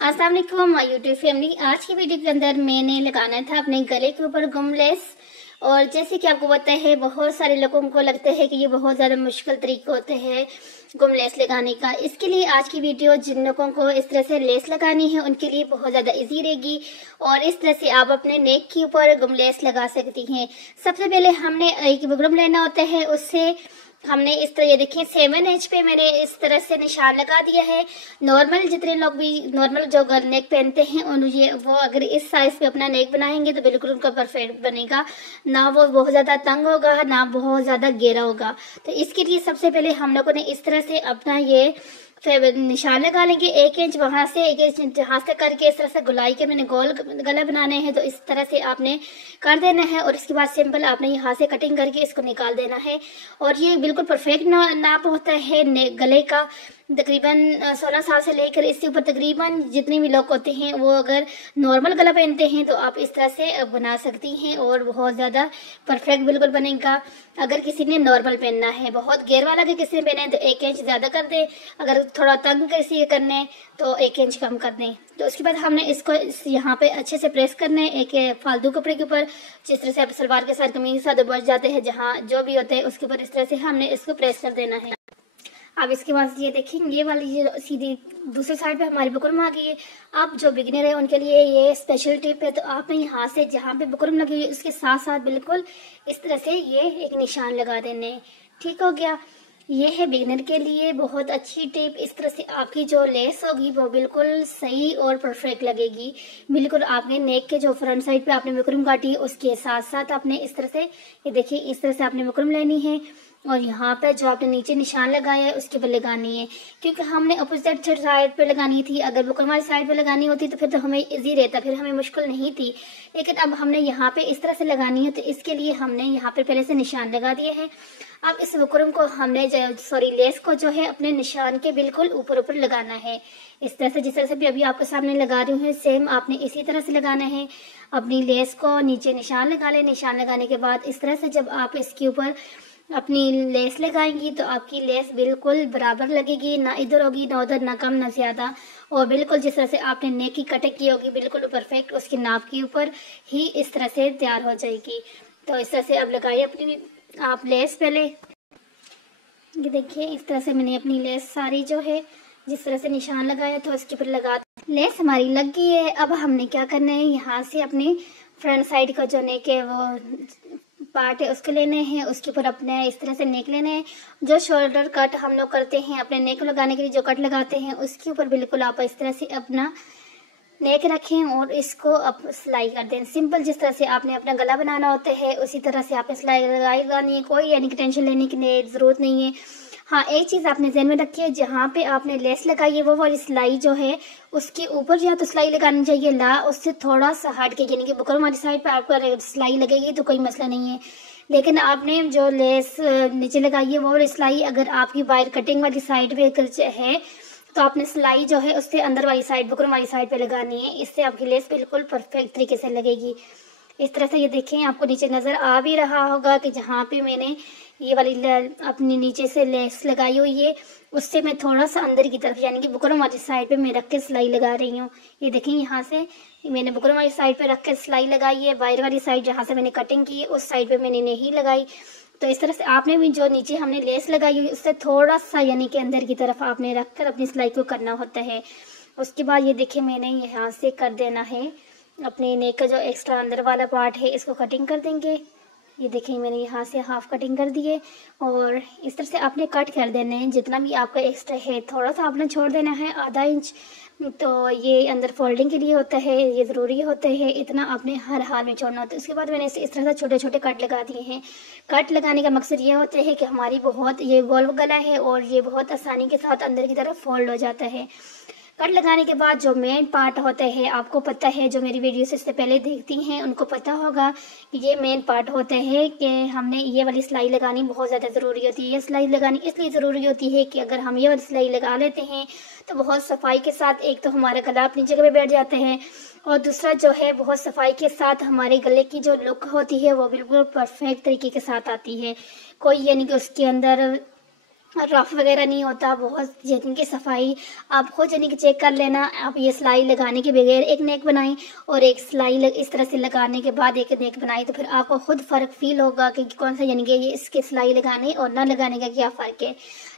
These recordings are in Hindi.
अस्सलाम वालेकुम माय यूट्यूब फैमिली। आज की वीडियो के अंदर मैंने लगाना था अपने गले के ऊपर गम लेस। और जैसे कि आपको पता है, बहुत सारे लोगों को लगता है कि ये बहुत ज़्यादा मुश्किल तरीके होते हैं गम लेस लगाने का। इसके लिए आज की वीडियो जिन लोगों को इस तरह से लेस लगानी है उनके लिए बहुत ज़्यादा इजी रहेगी और इस तरह से आप अपने नेक के ऊपर गम लेस लगा सकती हैं। सबसे पहले हमने एक बुकरम लेना होता है, उससे हमने इस तरह, ये देखिए 7 इंच पे मैंने इस तरह से निशान लगा दिया है। नॉर्मल जितने लोग भी नॉर्मल जो नेक पहनते हैं और वो अगर इस साइज पे अपना नेक बनाएंगे तो बिल्कुल उनका परफेक्ट बनेगा, ना वो बहुत ज्यादा तंग होगा ना बहुत ज्यादा घेरा होगा। तो इसके लिए सबसे पहले हम लोगों ने इस तरह से अपना ये निशान लगा लेंगे। 1 इंच वहां से 1 इंच जहां से करके इस तरह से गुलाई के मैंने गोल गला बनाने हैं, तो इस तरह से आपने कर देना है। और इसके बाद सिंपल आपने यहाँ से कटिंग करके इसको निकाल देना है। और ये बिल्कुल परफेक्ट नाप होता है गले का। तकरीबन 16 साल से लेकर इसके ऊपर तकरीबन जितने भी लोग होते हैं वो अगर नॉर्मल गला पहनते हैं तो आप इस तरह से बना सकती हैं और बहुत ज़्यादा परफेक्ट बिल्कुल बनेगा। अगर किसी ने नॉर्मल पहनना है, बहुत घेर वाला अगर किसी ने पहना है तो 1 इंच ज़्यादा कर दें, अगर थोड़ा तंग किसी करने तो 1 इंच कम कर दें। तो उसके बाद हमने इसको यहाँ पे अच्छे से प्रेस करना है एक फालतू कपड़े के ऊपर, जिस तरह से आप सलवार के साथ कमीज के साथ बच जाते हैं, जहाँ जो भी होते हैं उसके ऊपर इस तरह से हमने इसको प्रेस कर देना है। अब इसके बाद ये देखेंगे ये वाली ये सीधी दूसरी साइड पे हमारी बुकरम आ गई है। अब जो बिगिनर है उनके लिए ये स्पेशल टिप है, तो आपने यहाँ से जहाँ पे बुकरम लगी है उसके साथ साथ बिल्कुल इस तरह से ये एक निशान लगा देने। ठीक हो गया। ये है बिगिनर के लिए बहुत अच्छी टिप। इस तरह से आपकी जो लेस होगी वो बिल्कुल सही और परफेक्ट लगेगी। बिल्कुल आपने नेक के जो फ्रंट साइड पे आपने बुकरम काटी उसके साथ साथ आपने इस तरह से, ये देखिए इस तरह से आपने बुकरम लेनी है और यहाँ पे जो आपने नीचे निशान लगाया है उसके पर लगानी है, क्योंकि हमने अपोजिट साइड पे लगानी थी। अगर बुकरम वाली साइड पे लगानी होती तो फिर तो हमें इजी रहता, फिर हमें मुश्किल नहीं थी। लेकिन अब हमने यहाँ पे इस तरह से लगानी है, तो इसके लिए हमने यहाँ पे पहले से निशान लगा दिए हैं। अब इस बुकरम को हमने लेस को जो है अपने निशान के बिल्कुल ऊपर ऊपर लगाना है। इस तरह से जिस तरह से भी अभी आपके सामने लगा रही हूँ सेम आपने इसी तरह से लगाना है। अपनी लेस को नीचे निशान लगा ले। निशान लगाने के बाद इस तरह से जब आप इसके ऊपर अपनी लेस लगाएंगी तो आपकी लेस बिल्कुल बराबर लगेगी, ना इधर होगी ना उधर, ना कम ना ज्यादा। और बिल्कुल जिस तरह से आपने नेक की कटिंग की होगी बिल्कुल परफेक्ट उसके नाप के ऊपर ही इस तरह से तैयार हो जाएगी। तो इस तरह से अब लगाइए अपनी आप लेस। पहले ये देखिए इस तरह से मैंने अपनी लेस सारी जो है जिस तरह से निशान लगाया तो उसके ऊपर लगा लेस हमारी लग गई है। अब हमने क्या करना है, यहाँ से अपने फ्रंट साइड का जो नेक है वो पार्ट है उसके लेने हैं, उसके ऊपर अपने इस तरह से नेक लेने हैं। जो शोल्डर कट हम लोग करते हैं अपने नेक लगाने के लिए जो कट लगाते हैं उसके ऊपर बिल्कुल आप इस तरह से अपना नेक रखें और इसको आप सिलाई कर दें। सिंपल जिस तरह से आपने अपना गला बनाना होता है उसी तरह से आपने सिलाई लगानी है, कोई यानी कि टेंशन लेने की जरूरत नहीं है। हाँ, एक चीज़ आपने ध्यान में रखी है, जहाँ पे आपने लेस लगाई है वो वाली सिलाई जो है उसके ऊपर या तो सिलाई लगानी चाहिए उससे थोड़ा सा हट के, यानी कि बुकरम वाली साइड पे आपको सिलाई लगेगी तो कोई मसला नहीं है। लेकिन आपने जो लेस नीचे लगाई है वो वाली सिलाई अगर आपकी वायर कटिंग वाली साइड पे है तो आपने सिलाई जो है उससे अंदर वाली साइड बुकरम वाली साइड पे लगानी है। इससे आपकी लेस बिल्कुल परफेक्ट तरीके से लगेगी। इस तरह से ये देखें आपको नीचे नज़र आ भी रहा होगा कि जहाँ पे मैंने ये वाली अपनी नीचे से लेस लगाई हुई है उससे मैं थोड़ा सा अंदर की तरफ यानी कि बुकरम वाली साइड पे मैं रख के सिलाई लगा रही हूँ। ये देखें यहाँ से मैंने बुकरम वाली साइड पे रख के सिलाई लगाई है, वायर वाली साइड जहाँ से मैंने कटिंग की है उस साइड पे मैंने नहीं लगाई। तो इस तरह से आपने भी जो नीचे हमने लेस लगाई हुई उससे थोड़ा सा यानी कि अंदर की तरफ आपने रख कर अपनी सिलाई को करना होता है। उसके बाद ये देखिए मैंने यहाँ से कर देना है अपने नेक का जो एक्स्ट्रा अंदर वाला पार्ट है इसको कटिंग कर देंगे। ये देखिए मैंने यहाँ से हाफ कटिंग कर दिए और इस तरह से आपने कट कर देना है। जितना भी आपका एक्स्ट्रा है थोड़ा सा आपने छोड़ देना है, आधा इंच। तो ये अंदर फोल्डिंग के लिए होता है, ये ज़रूरी होता है, इतना आपने हर हाल में छोड़ना होता है। उसके बाद मैंने इस तरह से छोटे छोटे कट लगा दिए हैं। कट लगाने का मकसद ये होता है कि हमारी बहुत ये गोल गला है और ये बहुत आसानी के साथ अंदर की तरफ फोल्ड हो जाता है। कट लगाने के बाद जो मेन पार्ट होता है, आपको पता है जो मेरी वीडियो से इससे पहले देखती हैं उनको पता होगा कि ये मेन पार्ट होता है कि हमने ये वाली सिलाई लगानी बहुत ज़्यादा ज़रूरी होती है। ये सिलाई लगानी इसलिए ज़रूरी होती है कि अगर हम ये वाली सिलाई लगा लेते हैं तो बहुत सफाई के साथ एक तो हमारा गला अपनी जगह पे बैठ जाते हैं और दूसरा जो है बहुत सफाई के साथ हमारे गले की जो लुक होती है वो बिल्कुल परफेक्ट तरीके के साथ आती है। कोई यानी कि उसके अंदर रफ वगैरह नहीं होता, बहुत यानी कि सफाई आप खुद यानी कि चेक कर लेना। आप ये सिलाई लगाने के बगैर एक नेक बनाएं और एक सिलाई इस तरह से लगाने के बाद एक नेक बनाएं, तो फिर आपको खुद फ़र्क फील होगा कि कौन सा यानी कि ये इसके सिलाई लगाने और ना लगाने का क्या फ़र्क है।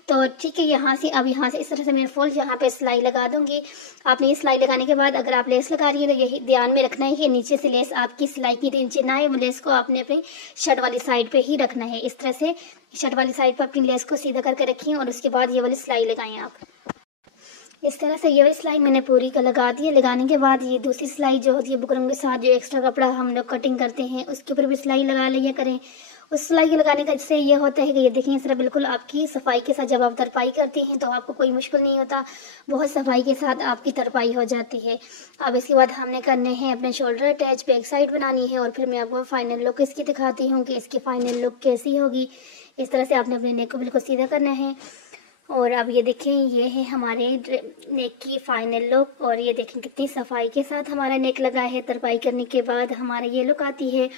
तो ठीक है, यहाँ से अब यहाँ से इस तरह से मैं फुल यहाँ पे सिलाई लगा दूंगी। आपने ये सिलाई लगाने के बाद अगर आप लेस लगा रही है तो यही ध्यान में रखना है कि नीचे से लेस आपकी सिलाई की नीचे ना आए, वो लेस को आपने अपनी शर्ट वाली साइड पे ही रखना है। इस तरह से शर्ट वाली साइड पर अपनी लेस को सीधा करके रखिए और उसके बाद ये वाली सिलाई लगाएं आप। इस तरह से ये वाली सिलाई मैंने पूरी का लगा दी है। लगाने के बाद ये दूसरी सिलाई जो होती है बुकरम के साथ जो एक्स्ट्रा कपड़ा हम लोग कटिंग करते हैं उसके ऊपर भी सिलाई लगा लिया करें। उस सिलाई के लगाने का इससे ये होता है कि ये देखिए इस तरह बिल्कुल आपकी सफाई के साथ जब आप तरपाई करती हैं तो आपको कोई मुश्किल नहीं होता, बहुत सफाई के साथ आपकी तरपाई हो जाती है। अब इसके बाद हमने करने हैं अपने शोल्डर अटैच, बैक साइड बनानी है और फिर मैं आपको फाइनल लुक इसकी दिखाती हूँ कि इसकी फाइनल लुक कैसी होगी। इस तरह से आपने अपने नेक को बिल्कुल सीधा करना है। और अब ये देखें, ये है हमारे नेक की फाइनल लुक और ये देखें कितनी सफाई के साथ हमारा नेक लगा है। तरपाई करने के बाद हमारा ये लुक आती है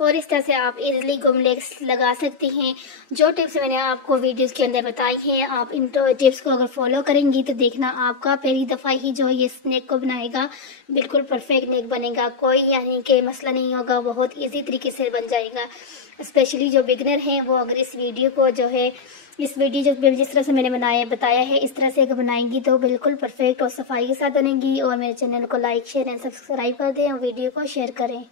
और इस तरह से आप इजीली गुम लेग्स लगा सकती हैं। जो टिप्स मैंने आपको वीडियोस के अंदर बताई हैं, आप इन टिप्स को अगर फॉलो करेंगी तो देखना आपका पहली दफ़ा ही जो ये नेक को बनाएगा बिल्कुल परफेक्ट नेक बनेगा। कोई यानी कि मसला नहीं होगा, बहुत ईजी तरीके से बन जाएगा। स्पेशली जो बिगनर हैं वो अगर इस वीडियो को जो है इस वीडियो जिस तरह से मैंने बताया है इस तरह से अगर बनाएंगी तो बिल्कुल परफेक्ट और सफाई के साथ बनेगी। और मेरे चैनल को लाइक शेयर एंड सब्सक्राइब कर दें और वीडियो को शेयर करें।